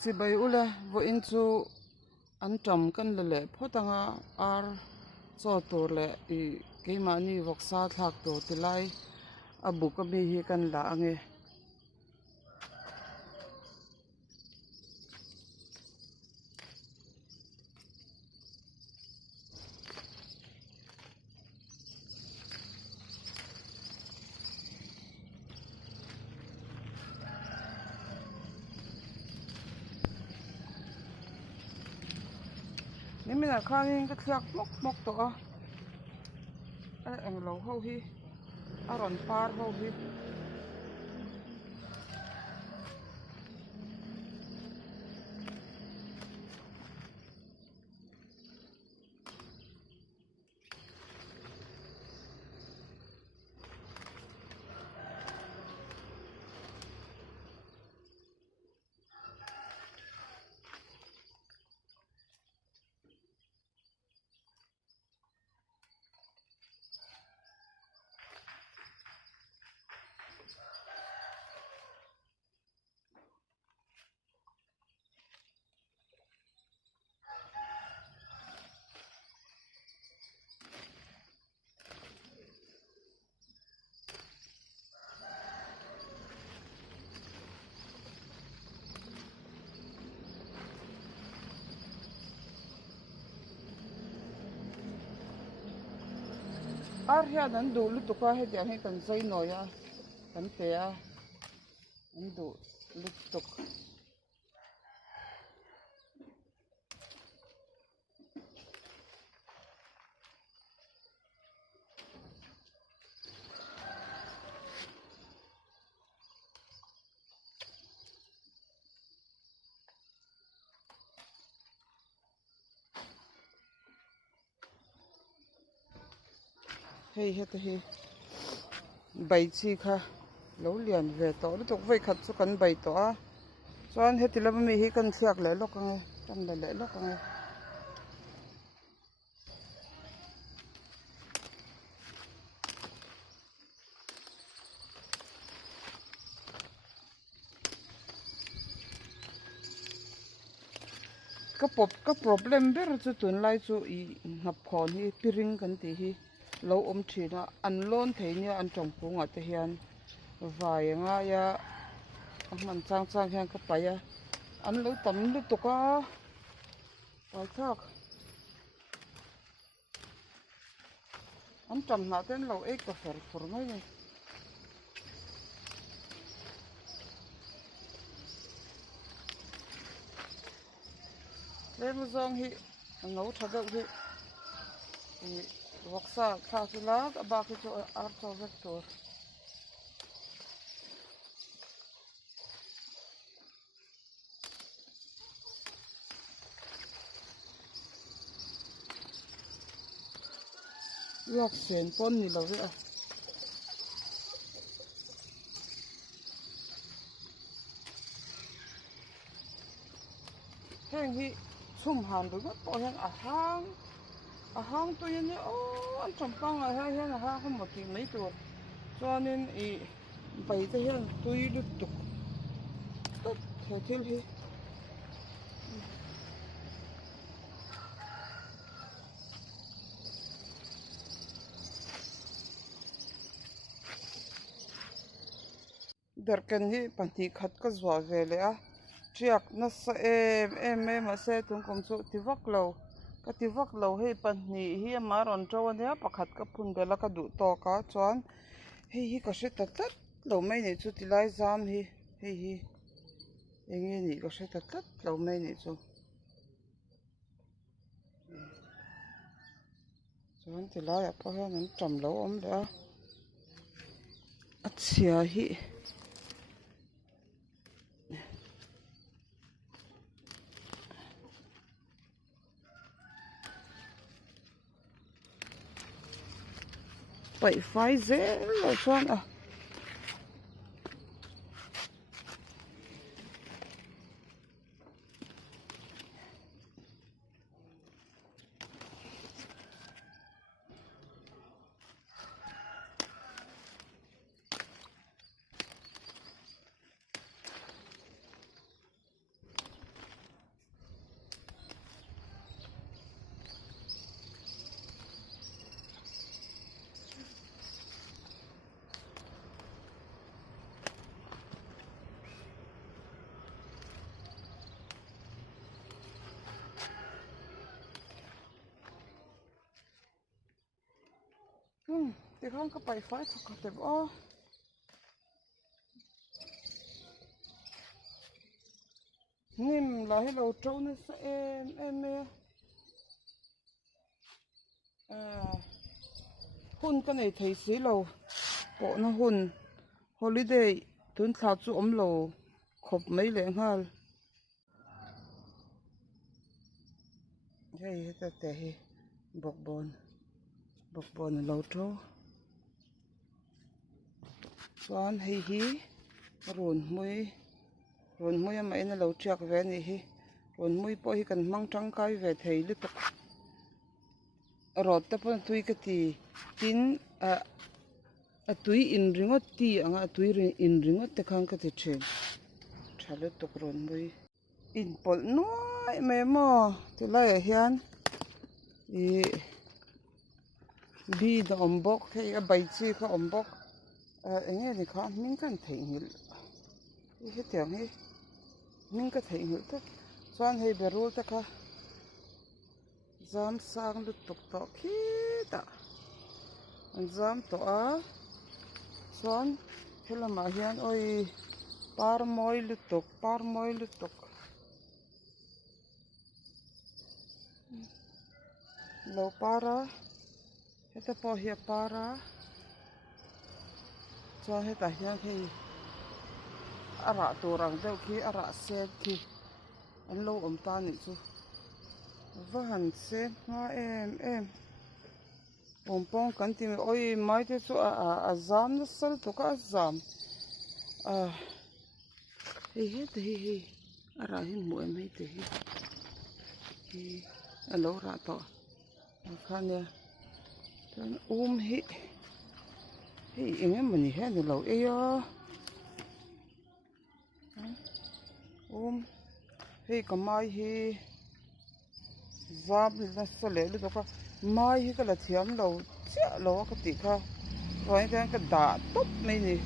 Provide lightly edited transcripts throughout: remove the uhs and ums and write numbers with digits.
si bai ula vo in chu an tam kan le photanga ar cho tur le I keima ni voksa thlak to tilai abu ka mi hi kan la ange ni mina khangin ka thliak mok mok to a eng lo ho hi aron par ho hi ar hian an du lu tuka he tiang he kan zai noya kan pe a an du lu tuk hei heta hi bai chi kha lo lian ve to lu tuk vai khat chu kan bai to a chuan heti lam mi hi kan thiak le lok ange kan le lok ange ka problem ber chu tun lai chu I ngap khon hi piring kan ti hi lo om thina an lon theini an tongpunga te hian vai nga ya man chang chang hian ka paya an lo tam lu tuka vai thak an tam na ten lo ek ka fer fur mai ni le mu zong hi ngau thadau hi voksa kha sila ba ki chu ar chaw vek tur yak sen pon ni lo ve a heng hi chum han du ma po hian a hang tu yen o an champang a hian a ha khom ti mai tur chuanin I bai te hian tui lu tuk tot the thil hi derken hi panti khat ka zwa ve le a triak na sa em a se tung kom chu tivak lo ka tivak lo he panni hi ma ron tawn ya pakhat ka phun bela ka du to ka chuan hi ka hre tat lo mai nei chu tilai zam hi hi enge ni ka hre tat lo mai nei chu chuan tilai a pa hian an tam lo om le a chhia hi pai fai zel lo chuan a thì không có phải phải thật đẹp ó nim là hết đầu trâu nó sẽ em hun cái này thấy xí lầu bộ nó hun holiday tuần thảo chú lầu khop mấy lệ hal đây hết tệ bọc bồn lầu trâu xoan hay hí rồn mui mà em lầu trạc về này hí rồn mui bôi cần mang trắng cái về thấy lít tục rồi tập anh tui cái gì tin tui in ringot ti anga tui in ringot te khang cái gì chuyện trả lít tục rồn mui in pol nói mẹ mò thì lại hiền bi da ombok hay cái bài chi cái ombok anh ấy thì khó mình cần thấy hiểu cái tiếng ấy mình có thấy hiểu thế xoan hay bê rô ta cả dám sang được tục tọ khí ta anh dám tọ xoan thế là mà hiền ôi par môi lụt tục lâu para hết ta po hiệp para cho hết ta hiền thì ara tu rang deuh khi ara sen khi an lo ta ni chu van sen nga em pong kan ti oi mai te chu a zam na sal to ka zam hi ara hin mu em hi te hi alo ra to khan ya tan hi em mani he ni lo e yo hi ka mai hi zam na sale lu to ka mai hi ka la thiam lo cha lo ka ti kha roi tan ka da top mai ni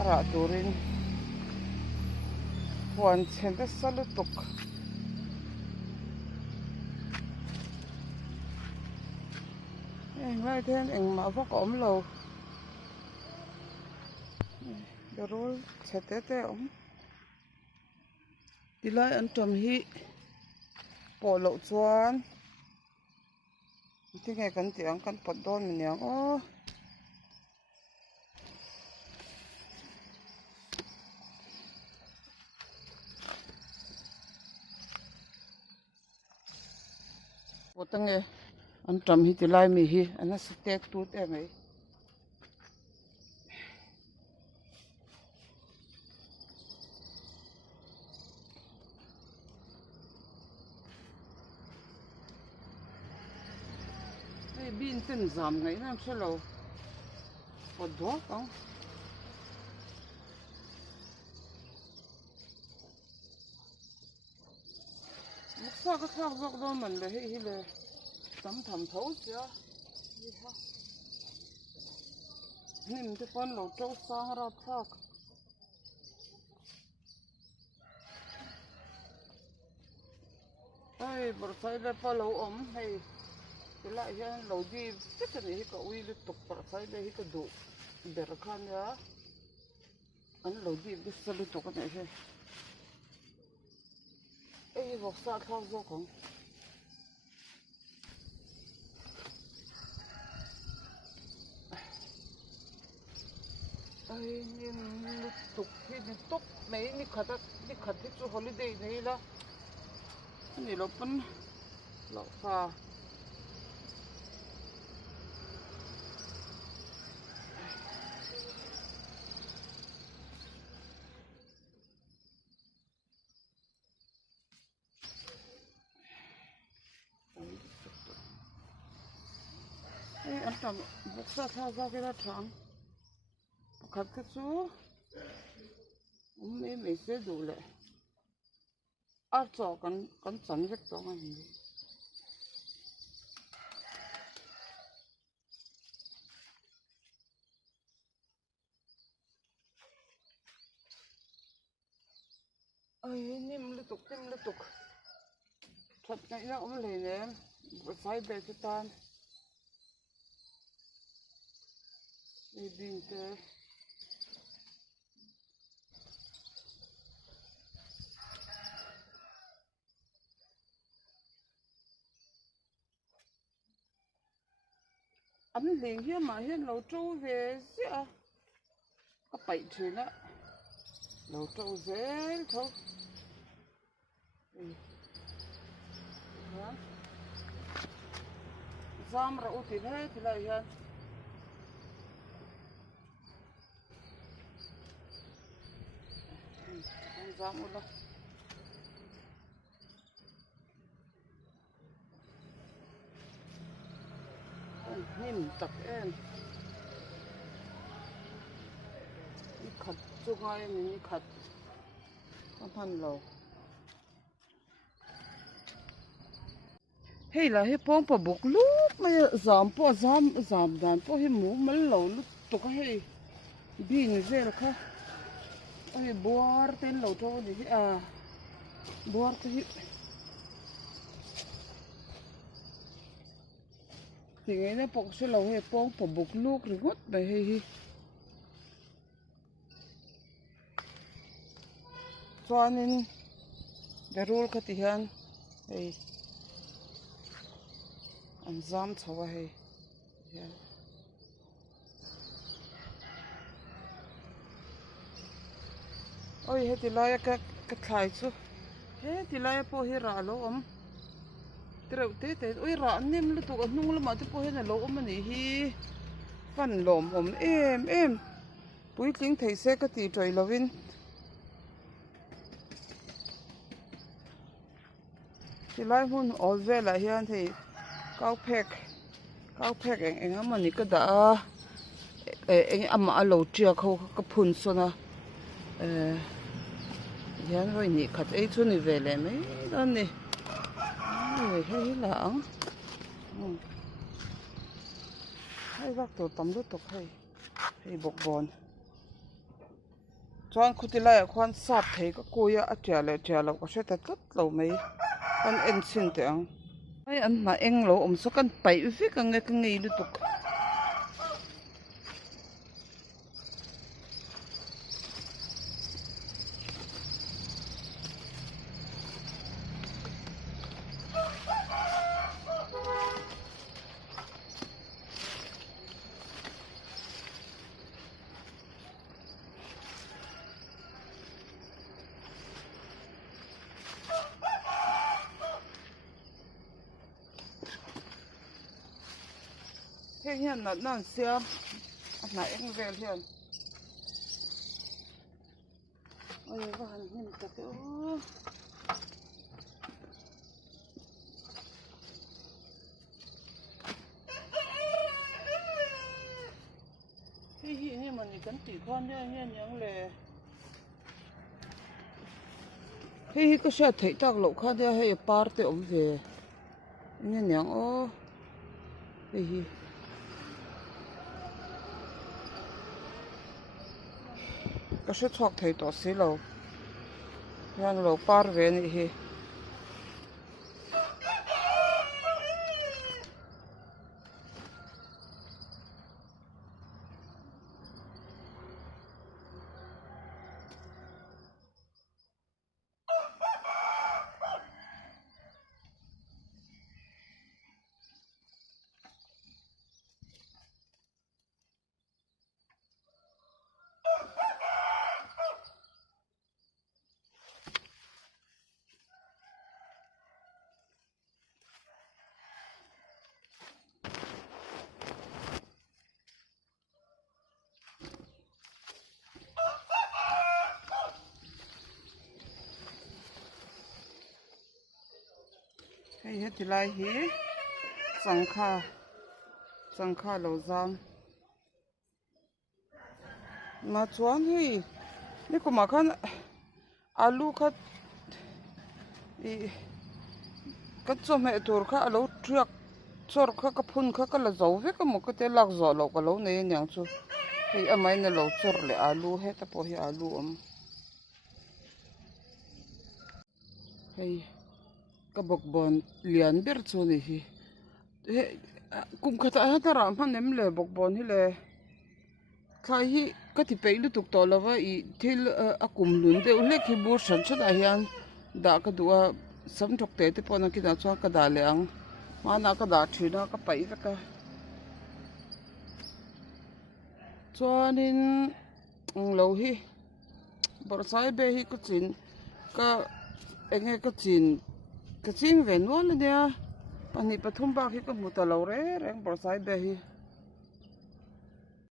ara turin huan chen da salu tuk ngay thêm anh mà vóc ốm lầu rồi sẽ té ốm đi lại ăn trầm hi bỏ lậu chuan thì ngày cần tiếng cần bật đòn mình nhang ô bột tăng nghe ăn trầm hi thì lại mì hi anh nó sẽ té tút em ấy bin tên giảm ngày năm sẽ lâu bột đó không lúc sau cái thang dọc đó mình là hi là tấm thầm thấu chưa nim thì con lẩu trâu sang ra thác ai bữa say là pa lẩu ấm hay cái lại cho lẩu đi tất cả này cái uy lực tục bữa say đây cái đủ để ra khăn nhá anh lẩu đi biết sao tục cái này chứ ai bữa sa thang dọc không ai nhưng lúc tục thì tục mấy đi khát hết cho holiday này làนี่เราเป็นเราฟ้าอันนั้นบุกซาท่าซาเกล้าทางขัดกระชูไม่เสียดูเลยอาจจะกันสันเล็กตัวมันนี่มันลุกชัดไงนะเลยเนี่ยใส่เบสตาน Ei bin te anh liền hiên mà hiên lâu trâu về chứ à có bảy chuyện á lâu trâu dễ thôi giam ra út hết thì lại hiên giam út nim tak em ni khat chu ngai ni khat pan lo hey là hey pom pa buk lúc mà zam dan po hey mu mal lo lu to ka hey bin zel kha hey boar ten lo to ni à boar cái thì nghe nó bọc số lâu hay bông bỏ bục lúc rồi ngót bài hay cho nên darul cái thì han hay anh giam cháu hay ôi hết thì lại cái khai số hết thì lại po hi ra lo trâu thế ôi ra nem lúc tụi anh nung lúc mà tụi po hi là lo mà nỉ hi phần lồm em bùi tiếng thấy xe cái tí trời lovin thì lại hun all về lại hiện thì cao phek anh mà nỉ cái đã anh mà lâu chưa khâu cái phun số na hiện rồi nỉ khát ấy chỗ nỉ về lại mấy đó nỉ hay là hay bác tổ tắm lúc tục hay bọc bòn chọn khu lại khoan sạp thấy có cô ya trẻ lại có sẽ thật rất lâu mấy con em xin tiếng hay anh mà em lâu số con bảy viết cái ngày lúc tục thế hiện là nó xem là em về hiện ôi vào nhìn cái hi nhưng mà cần tỉ con nha nha nhang lệ hi có sẽ thấy tao lộ khá nha hay parte ông về nha nhang ô hi có sẽ thoát thấy tao xí lâu nhang lâu par về này hi hay hết thì lại hi sang kha lâu giang mà chuan hiนี่ก็มาคันอาลูคัดก็จะไม่ตัวข้าอาลูเชือกชอร์ข้ากับพุ่นข้าก็ละเจ้าเวก็มันก็จะลักจ่อเราก็เราเนี่ยอย่างชูไอ้อเมริกาเราชอร์เลยอาลูเฮแต่พอให้อาลูไอ้ก็บอกบอลเลียนเบิร์ตชูนี่เฮ้กุมขัดอะไรตารางมันเนี่ยมันเลยบอกบอลที่เลย khai hi ka ti pe lu tuk to lawa I thil akum lun de ule ki bur san chan a hian da ka duwa sam thok te te pona ki da chuan ka da leang mana ka da thina ka pai ka chuanin lo hi borsai be hi ka chin ka enge ka chin ve nual ania pani pathum ba hi ka mu ta lo re reng borsai be hi